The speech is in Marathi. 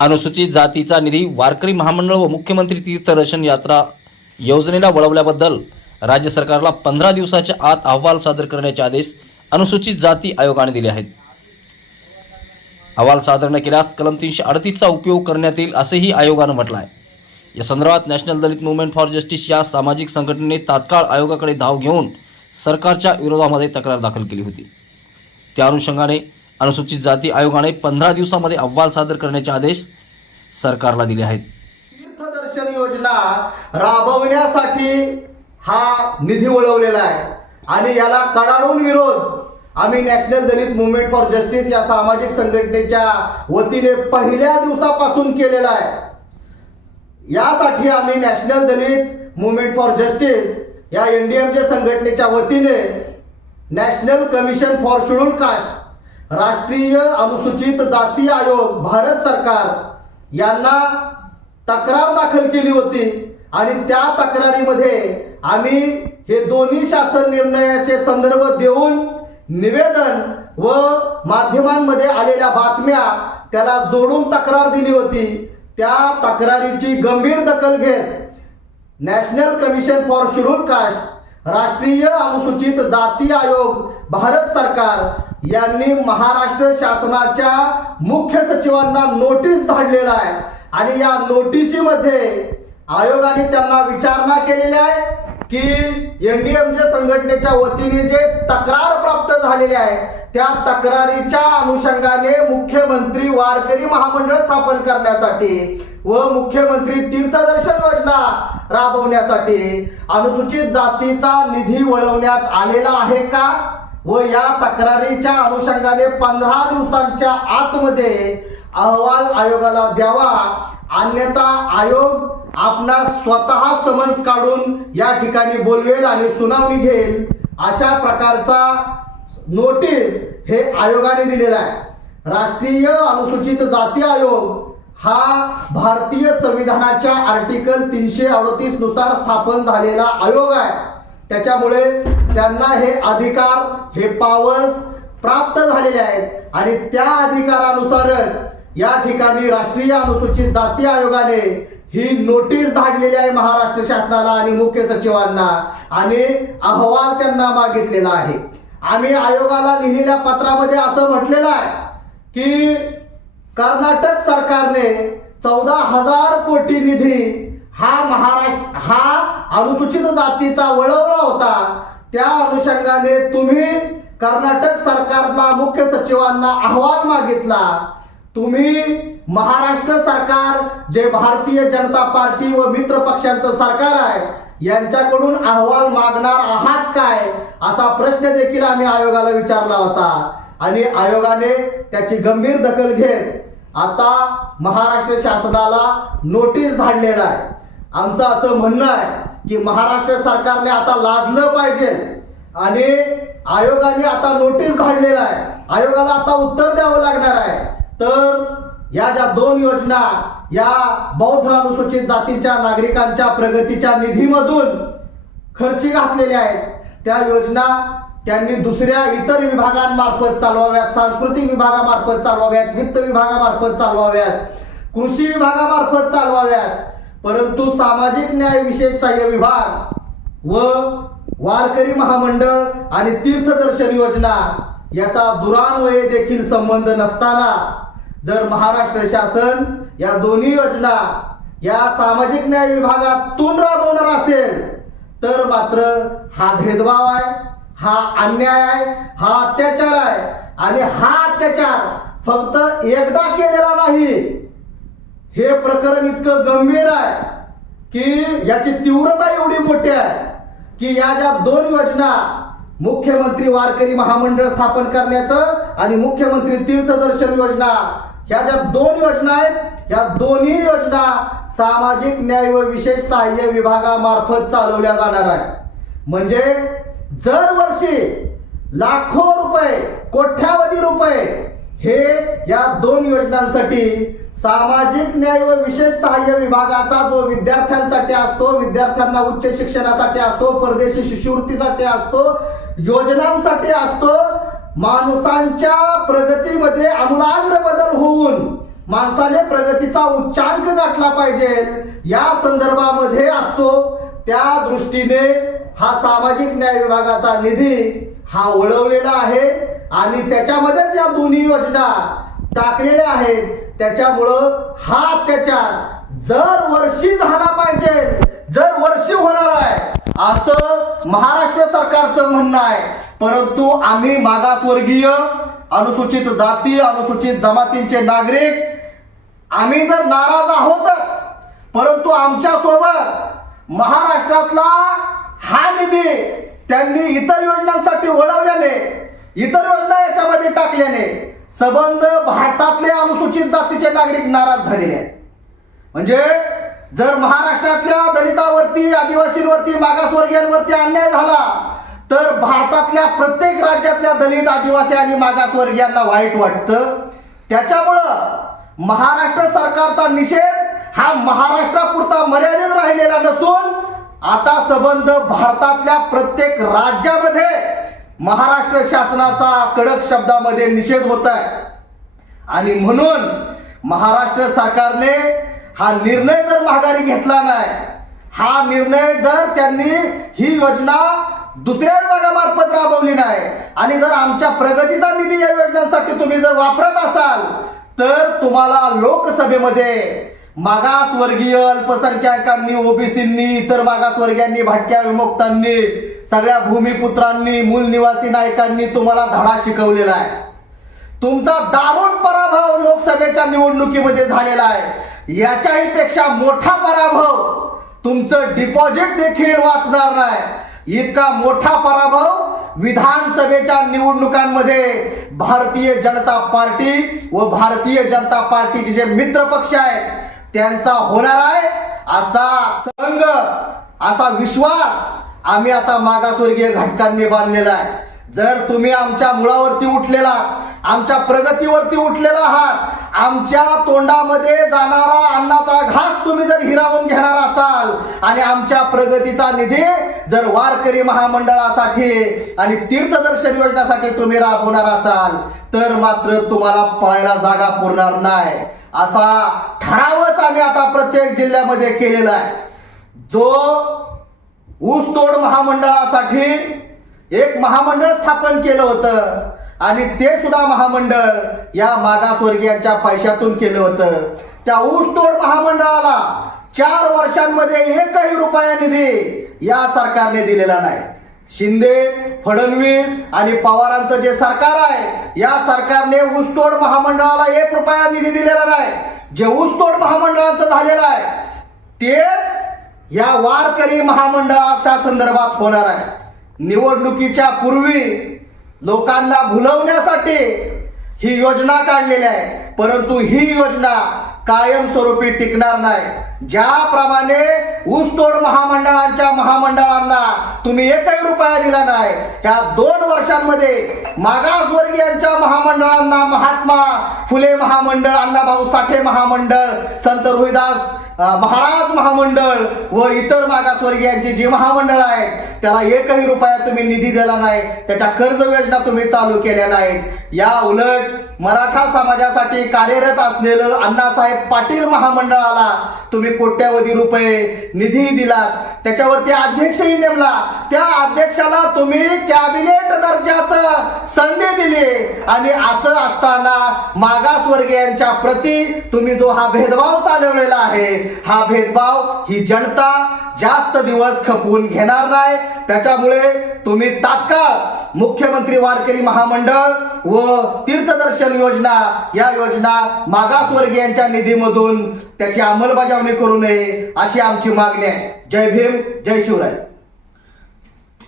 अनुसूचित जातीचा निधी वारकरी महामंडळ व मुख्यमंत्री तीर्थदर्शन यात्रा योजनेला वळवल्याबद्दल राज्य सरकारला पंधरा दिवसाच्या आत अहवाल सादर करण्याचे आदेश अनुसूचित जाती आयोगाने दिले आहेत. अहवाल सादर न केल्यास कलम तीनशे अडतीसचा उपयोग करण्यात येईल असेही आयोगानं म्हटलं आहे या संदर्भात national Dalit movement for justice या सामाजिक संघटनेने तात्काळ आयोगाकडे धाव घेऊन सरकारच्या विरोधामध्ये तक्रार दाखल केली होती. त्या अनुषंगाने अनुसूचित जाती आयोगाने पंधरा दिवसामध्ये अहवाल सादर करण्याचे आदेश सरकारला दिले आहेत. तीर्थदर्शन योजना राबवण्यासाठी हा निधी वळवलेला आहे. आणि याला कडाडून विरोध आम्ही national Dalit movement for justice या सामाजिक संघटनेच्या वतीने पहिल्या दिवसापासून केलेला आहे. यासाठी आम्ही national Dalit movement for justice या एनडीएमच्या संघटनेच्या वतीने national commission for scheduled caste राष्ट्रीय अनुसूचित जाती आयोग भारत सरकार यांना तक्रार दाखल केली होती. आणि त्या तक्रारीमध्ये आम्ही हे दोन्ही शासन निर्णयाचे संदर्भ देऊन निवेदन व माध्यमांमध्ये आलेल्या बातम्या त्याला जोडून तक्रार दिली होती. त्या तक्रारीची गंभीर दखल घेत national commission for scheduled caste राष्ट्रीय अनुसूचित जाती आयोग भारत सरकार यांनी महाराष्ट्र शासनाच्या मुख्य सचिवांना नोटीस धाडलेला आहे. आणि या नोटिसीमध्ये आयोगाने त्यांना विचारणा केलेली आहे की एनडीएमचे संघटनेच्या वतीने जे तक्रार प्राप्त झालेली आहे त्या तक्रारीच्या अनुषंगाने मुख्यमंत्री वारकरी महामंडळ स्थापन करण्यासाठी व मुख्यमंत्री तीर्थदर्शन योजना राबवण्यासाठी अनुसूचित जातीचा निधी वळवण्यात आलेला आहे का? व या तक्रारीच्या अनुषंगाने पंधरा दिवसांच्या आतमध्ये अहवाल आयोगाला द्यावा. अन्यथा आयोग आपणास स्वतः समन्स काढून या ठिकाणी बोलवेल आणि सुनावणी घेईल अशा प्रकारचा नोटीस हे आयोगाने दिलेला आहे. राष्ट्रीय अनुसूचित जाती आयोग हा भारतीय संविधानाच्या आर्टिकल तीनशे अडतीसनुसार स्थापन झालेला आयोग आहे. त्याच्यामुळे त्यांना हे अधिकार हे पॉवर्स प्राप्त झालेले आहेत. आणि त्या अधिकारानुसारच या ठिकाणी राष्ट्रीय अनुसूचित जाती आयोगाने ही नोटीस धाडलेली आहे महाराष्ट्र शासनाला आणि मुख्य सचिवांना. आणि अहवाल त्यांना मागितलेला आहे. आम्ही आयोगाला लिहिलेल्या पत्रामध्ये असं म्हटलेलं आहे की कर्नाटक सरकारने चौदा हजार कोटी निधी हा महाराष्ट्र हा अनुसूचित जातीचा वळवला होता. त्या अनुषंगाने तुम्ही कर्नाटक सरकारला मुख्य सचिवांना अहवाल मागितला. तुम्ही महाराष्ट्र सरकार जे भारतीय जनता पार्टी व मित्र पक्षांचं सरकार आहे यांच्याकडून अहवाल मागणार आहात काय? असा प्रश्न देखील आम्ही आयोगाला विचारला होता. आणि आयोगाने त्याची गंभीर दखल घेत आता महाराष्ट्र शासनाला नोटीस धाडलेला आहे. आमचं असं म्हणणं आहे की महाराष्ट्र सरकारने आता लाजलं पाहिजे. आणि आयोगाने आता नोटीस काढलेला आहे. आयोगाला आता उत्तर द्यावं लागणार आहे. तर या ज्या दोन योजना या बौद्ध अनुसूचित जातीच्या नागरिकांच्या प्रगतीच्या निधीमधून खर्ची घातलेल्या आहेत. त्या योजना त्यांनी दुसऱ्या इतर विभागांमार्फत चालवाव्यात सांस्कृतिक विभागामार्फत चालवाव्यात वित्त विभागामार्फत चालवाव्यात कृषी विभागामार्फत चालवाव्यात. परंतु सामाजिक न्याय विशेष सहाय्य विभाग व वारकरी महामंडळ आणि तीर्थदर्शन योजना याचा दुरान्वये देखील संबंध नसताना जर महाराष्ट्र शासन या दोन्ही योजना या सामाजिक न्याय विभागातून राबवणार असेल तर मात्र हा भेदभाव आहे हा अन्याय आहे हा अत्याचार आहे आणि हा अत्याचार फक्त एकदा केलेला नाही हे प्रकरण इतकं गंभीर आहे की याची तीव्रता एवढी मोठी आहे की या ज्या दोन योजना मुख्यमंत्री वारकरी महामंडळ स्थापन करण्याचं आणि मुख्यमंत्री तीर्थदर्शन योजना ह्या ज्या दोन योजना आहेत या दोन्ही योजना सामाजिक न्याय व विशेष सहाय्य विभागामार्फत चालवल्या जाणार आहे म्हणजे दरवर्षी लाखो रुपये कोट्यावधी रुपये हे या दोन योजनांसाठी सामाजिक न्याय व विशेष सहाय्य विभागाचा जो विद्यार्थ्यांसाठी असतो विद्यार्थ्यांना उच्च शिक्षणासाठी असतो परदेशी शिष्यवृत्तीसाठी असतो योजनांसाठी असतो माणसांच्या प्रगतीमध्ये आमूलाग्र बदल होऊन माणसाने प्रगतीचा उच्चांक गाठला पाहिजे या संदर्भामध्ये असतो. त्या दृष्टीने हा सामाजिक न्याय विभागाचा निधी हा वळवलेला आहे आणि त्याच्यामध्येच या दोन्ही योजना टाकलेले आहेत. त्याच्यामुळं हा अत्याचार जर वर्षी झाला पाहिजे जर वर्षी होणार आहे असं महाराष्ट्र सरकारचं म्हणणं आहे. परंतु आम्ही मागासवर्गीय अनुसूचित जाती अनुसूचित जमातींचे नागरिक आम्ही तर नाराज आहोतच. परंतु आमच्यासोबत महाराष्ट्रातला हा निधी त्यांनी इतर योजनांसाठी वळवल्याने इतर योजना याच्यामध्ये टाकल्याने संबंध भारतातले अनुसूचित जातीचे नागरिक नाराज झालेले आहेत. म्हणजे जर महाराष्ट्रातल्या दलितावरती आदिवासींवरती मागासवर्गीयांवरती अन्याय झाला तर भारतातल्या प्रत्येक राज्यातल्या दलित आदिवासी आणि मागासवर्गीयांना वाईट वाटतं. त्याच्यामुळं महाराष्ट्र सरकारचा निषेध हा महाराष्ट्रापुरता मर्यादित राहिलेला नसून आता संबंध भारतातल्या प्रत्येक राज्यामध्ये महाराष्ट्र शासनाचा कडक शब्दामध्ये निषेध होत आहे. आणि म्हणून महाराष्ट्र सरकारने हा निर्णय जर माघारी घेतला नाही हा निर्णय जर त्यांनी ही योजना दुसऱ्या विभागामार्फत राबवली नाही आणि जर आमच्या प्रगतीचा निधी या योजनांसाठी तुम्ही जर वापरत असाल तर तुम्हाला लोकसभेमध्ये मागासवर्गीय अल्पसंख्याकांनी ओबीसींनी इतर मागासवर्गीयांनी भटक्या विमुक्तांनी सगळ्या भूमिपुत्रांनी मूल निवासी नायकांनी तुम्हाला धडा शिकवलेला आहे. तुमचा दारुण पराभव लोकसभेच्या निवडणुकीमध्ये झालेला आहे. याच्याही पेक्षा मोठा पराभव तुमचं डिपॉझिट देखील वाचणार नाही. इतका मोठा पराभव विधानसभेच्या निवडणुकांमध्ये भारतीय जनता पार्टी व भारतीय जनता पार्टीचे जे मित्र पक्ष आहेत त्यांचा होणार आहे असा संघ असा विश्वास आम्ही आता मागासवर्गीय घटकांनी बांधलेला आहे. जर तुम्ही आमच्या मुळावरती उठलेला आमच्या प्रगतीवरती उठलेला आहात आमच्या तोंडामध्ये जाणारा अन्नाचा घास तुम्ही जर हिरावून घेणार असाल आणि आमच्या प्रगतीचा निधी जर वारकरी महामंडळासाठी आणि तीर्थदर्शन योजनेसाठी तुम्ही राबवणार असाल तर मात्र तुम्हाला पळायला जागा पुरणार नाही. असा ठरावच आम्ही आता प्रत्येक जिल्ह्यामध्ये केलेला आहे. जो ऊसतोड महामंडळासाठी एक महामंडळ स्थापन केलं होतं आणि ते सुद्धा महामंडळ या मागासवर्गीयांच्या पैशातून केलं होतं. त्या ऊसतोड महामंडळाला चार वर्षांमध्ये एकही रुपया निधी या सरकारने दिलेला नाही. शिंदे फडणवीस आणि पवारांचं जे सरकार आहे या सरकारने ऊसतोड महामंडळाला एक रुपया निधी दिलेला नाही. जे ऊसतोड महामंडळाचं झालेलं आहे तेच या वारकरी महामंडळाच्या संदर्भात होणार आहे. निवडणुकीच्या पूर्वी लोकांना भुलवण्यासाठी ही योजना काढलेली आहे. परंतु ही योजना कायमस्वरूपी टिकणार नाही. ज्याप्रमाणे ऊसतोड महामंडळांच्या महामंडळांना तुम्ही एकही रुपया दिला नाही त्या दोन वर्षांमध्ये मागासवर्गीयांच्या महामंडळांना महात्मा फुले महामंडळ अण्णाभाऊ साठे महामंडळ संत रोहिदास महाराज महामंडळ व इतर मागासवर्गीयांची जी महामंडळ आहेत त्याला एकही रुपया तुम्ही निधी दिला नाही त्याच्या कर्ज योजना तुम्ही चालू केल्या नाहीत. या उलट मराठा समाजासाठी कार्यरत असलेलं अण्णासाहेब पाटील महामंडळाला तुम्ही कोट्यावधी रुपये निधी दिलात. त्याच्यावरती अध्यक्षही नेमला. त्या अध्यक्षाला तुम्ही कॅबिनेट दर्जाचं संधी दिली. आणि असं असताना मागासवर्गीयांच्या प्रती तुम्ही जो हा भेदभाव चालवलेला आहे हा भेदभाव ही जनता जास्त दिवस खपवून घेणार नाही. त्याच्यामुळे तुम्ही तात्काळ मुख्यमंत्री वारकरी महामंडळ व तीर्थदर्शन योजना या योजना मागासवर्गीयांच्या निधीमधून त्याची अंमलबजावणी करू नये अशी आमची मागणी आहे. जय भीम जय शिवराय.